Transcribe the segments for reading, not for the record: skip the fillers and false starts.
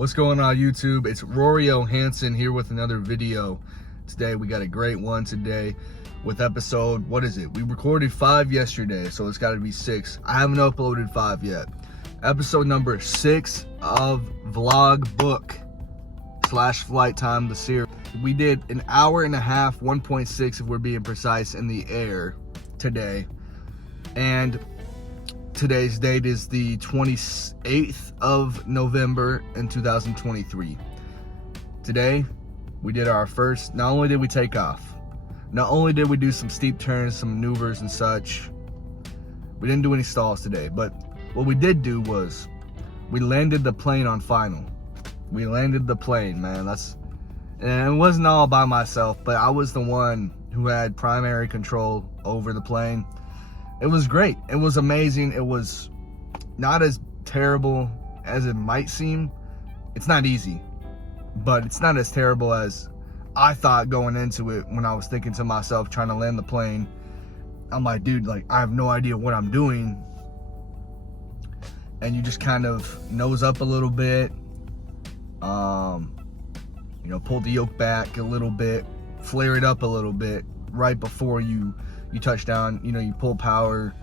What's going on YouTube? It's Rory Hansen here with another video. Today we got a great one today with episode, what is it? We recorded 5 yesterday, so it's got to be 6. I haven't uploaded 5 yet. Episode number 6 of Vlog Book / Flight Time, the series. We did an hour and a half, 1.6 if we're being precise, in the air today. And today's date is the 28th of November in 2023. Today, we did our first, not only did we take off, not only did we do some steep turns, some maneuvers and such, we didn't do any stalls today, but what we did do was, we landed the plane on final. We landed the plane, man. And it wasn't all by myself, but I was the one who had primary control over the plane. It was great. It was amazing. It was not as terrible as it might seem. It's not easy, but it's not as terrible as I thought going into it. When I was thinking to myself, trying to land the plane, I'm like, dude, like, I have no idea what I'm doing. And you just kind of nose up a little bit, pull the yoke back a little bit, flare it up a little bit right before you touch down. You pull power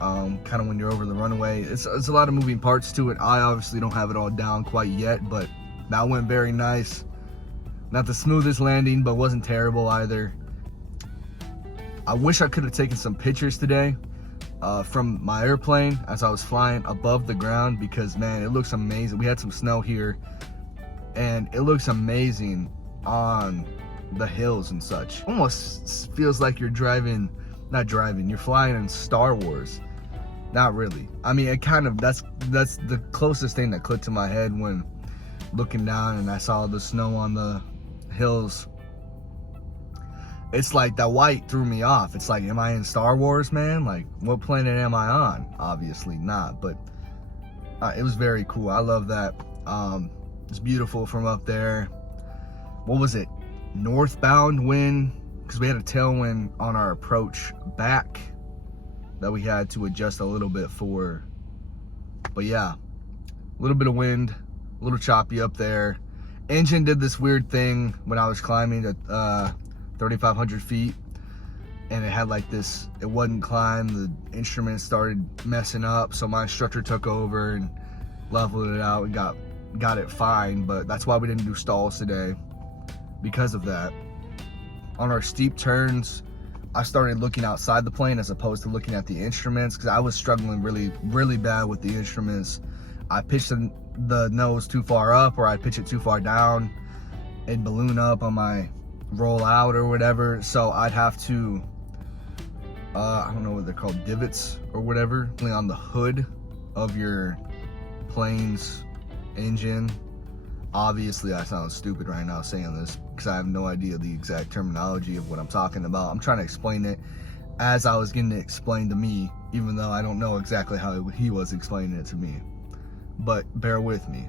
kind of when you're over the runway. It's a lot of moving parts to it. I obviously don't have it all down quite yet, but that went very nice. Not the smoothest landing, but wasn't terrible either. I wish I could have taken some pictures today from my airplane as I was flying above the ground, because man, it looks amazing. We had some snow here and it looks amazing on the hills and such. Almost feels like you're you're flying in Star Wars. Not really. I mean, it kind of, that's the closest thing that clicked to my head when looking down and I saw the snow on the hills. It's like that white threw me off. It's like, am I in Star Wars, man? Like, what planet am I on? Obviously not, but it was very cool. I love that. It's beautiful from up there. What was it? Northbound wind, because we had a tailwind on our approach back that we had to adjust a little bit for. But yeah, a little bit of wind, a little choppy up there. Engine did this weird thing when I was climbing at 3,500 feet, and it had like this, it wouldn't climb. The instrument started messing up, so my instructor took over and leveled it out and got it fine. But that's why we didn't do stalls today, because of that. On our steep turns, I started looking outside the plane as opposed to looking at the instruments, because I was struggling really bad with the instruments. I pitched the nose too far up, or I pitch it too far down and balloon up on my roll out or whatever. So I'd have to, I don't know what they're called, divots or whatever, on the hood of your plane's engine. Obviously, I sound stupid right now saying this because I have no idea the exact terminology of what I'm talking about. I'm trying to explain it as I was getting it explained to me, even though I don't know exactly how he was explaining it to me. But bear with me.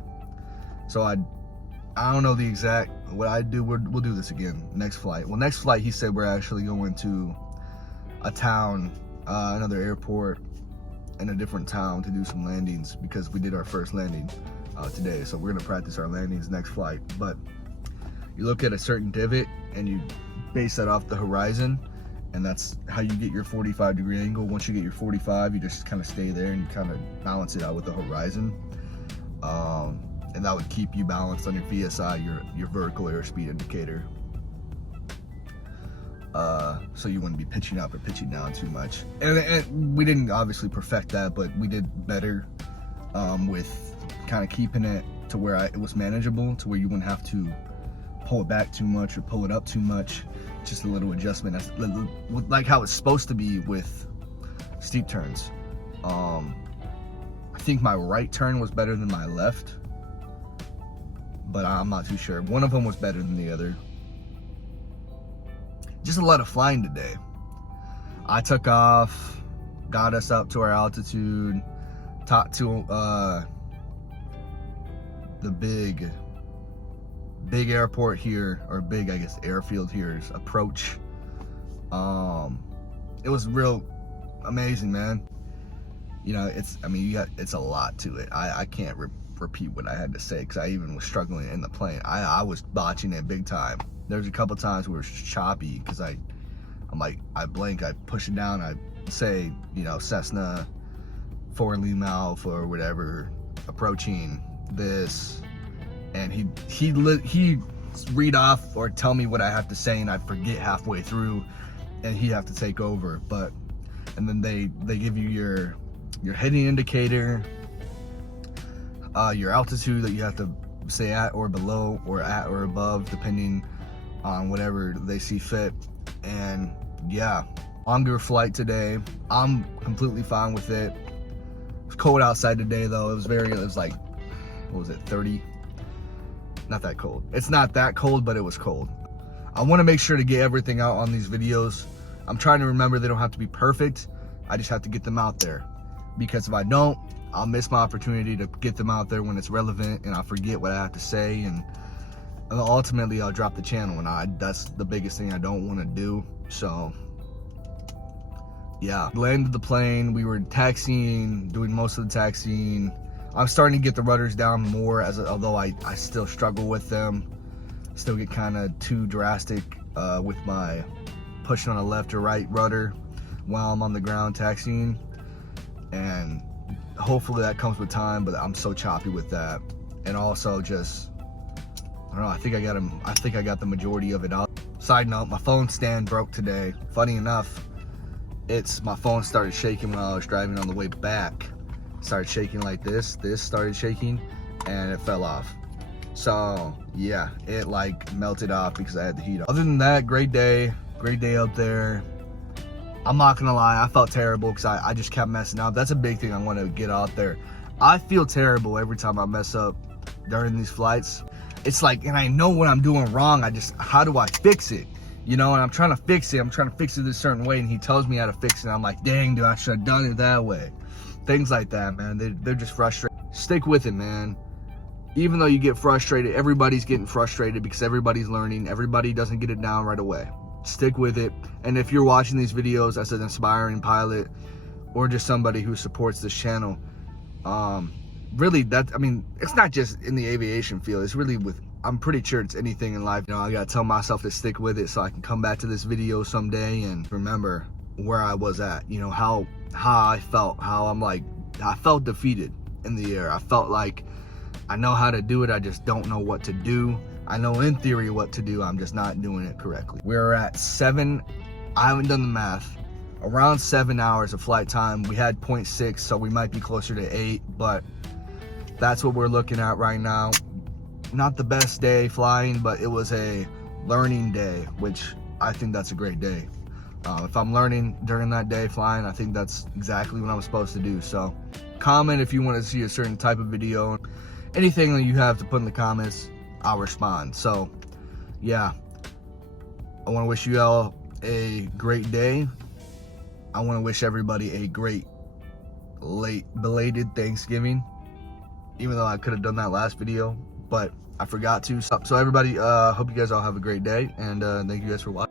So I don't know the exact, what I do, we'll do this again next flight. Well, next flight, he said we're actually going to a town, another airport in a different town to do some landings, because we did our first landing today. So we're gonna practice our landings next flight. But you look at a certain divot and you base that off the horizon, and that's how you get your 45-degree angle. Once you get your 45, you just kind of stay there and you kind of balance it out with the horizon. And that would keep you balanced on your VSI, your vertical airspeed indicator. So you wouldn't be pitching up or pitching down too much. And we didn't obviously perfect that, but we did better with kind of keeping it to where it was manageable, to where you wouldn't have to pull it back too much or pull it up too much. Just a little adjustment, like how it's supposed to be with steep turns. I think my right turn was better than my left, but I'm not too sure. One of them was better than the other. Just a lot of flying today. I took off, got us up to our altitude, talked to the big airport here, or big, I guess, airfield here is Approach. It was real amazing, man. you know, it's, I mean, it's a lot to it. I can't repeat what I had to say because I even was struggling in the plane. I was botching it big time. There was a couple times where it was choppy because I'm like, I blink, I push it down, I say, you know, Cessna 4 Lima or whatever, approaching this, and he'd read off or tell me what I have to say, and I'd forget halfway through, and he'd have to take over. And then they give you your heading indicator, your altitude that you have to stay at or below, or at or above, depending on whatever they see fit. And yeah, longer flight today. I'm completely fine with it. It was cold outside today though. It was like, what was it, 30? Not that cold. It's not that cold, but it was cold. I want to make sure to get everything out on these videos. I'm trying to remember they don't have to be perfect. I just have to get them out there, because if I don't, I'll miss my opportunity to get them out there when it's relevant, and I'll forget what I have to say, and ultimately I'll drop the channel, and that's the biggest thing I don't want to do. So yeah, landed the plane. We were taxiing, doing most of the taxiing. I'm starting to get the rudders down more, although I still struggle with them. Still get kind of too drastic with my pushing on a left or right rudder while I'm on the ground taxiing, and hopefully that comes with time, but I'm so choppy with that. And also just, I don't know, I think I got the majority of it out. Side note, my phone stand broke today. Funny enough, my phone started shaking while I was driving on the way back. Started shaking like this started shaking, and it fell off. So yeah, it like melted off because I had the heat on. Other than that, great day up there. I'm not gonna lie, I felt terrible because I just kept messing up. That's a big thing I want to get out there. I feel terrible every time I mess up during these flights. It's like, and I know what I'm doing wrong, how do I fix it? You know, and I'm trying to fix it this certain way, and he tells me how to fix it. I'm like, dang, dude, I should have done it that way. Things like that, man. They're just frustrated. Stick with it, man. Even though you get frustrated, everybody's getting frustrated because everybody's learning. Everybody doesn't get it down right away. Stick with it. And if you're watching these videos as an aspiring pilot or just somebody who supports this channel, really, it's not just in the aviation field. It's really I'm pretty sure it's anything in life. You know, I gotta tell myself to stick with it so I can come back to this video someday and remember where I was at. You know, how I felt, I felt defeated in the air. I felt like I know how to do it, I just don't know what to do. I know in theory what to do, I'm just not doing it correctly. We're at 7, I haven't done the math, around 7 hours of flight time. We had 0.6, so we might be closer to 8, but that's what we're looking at right now. Not the best day flying, but it was a learning day, which I think that's a great day. If I'm learning during that day flying, I think that's exactly what I'm supposed to do. So comment if you want to see a certain type of video. Anything that you have to put in the comments, I'll respond. So yeah, I want to wish you all a great day. I want to wish everybody a great belated Thanksgiving, even though I could have done that last video, but I forgot to. So everybody, hope you guys all have a great day, and thank you guys for watching.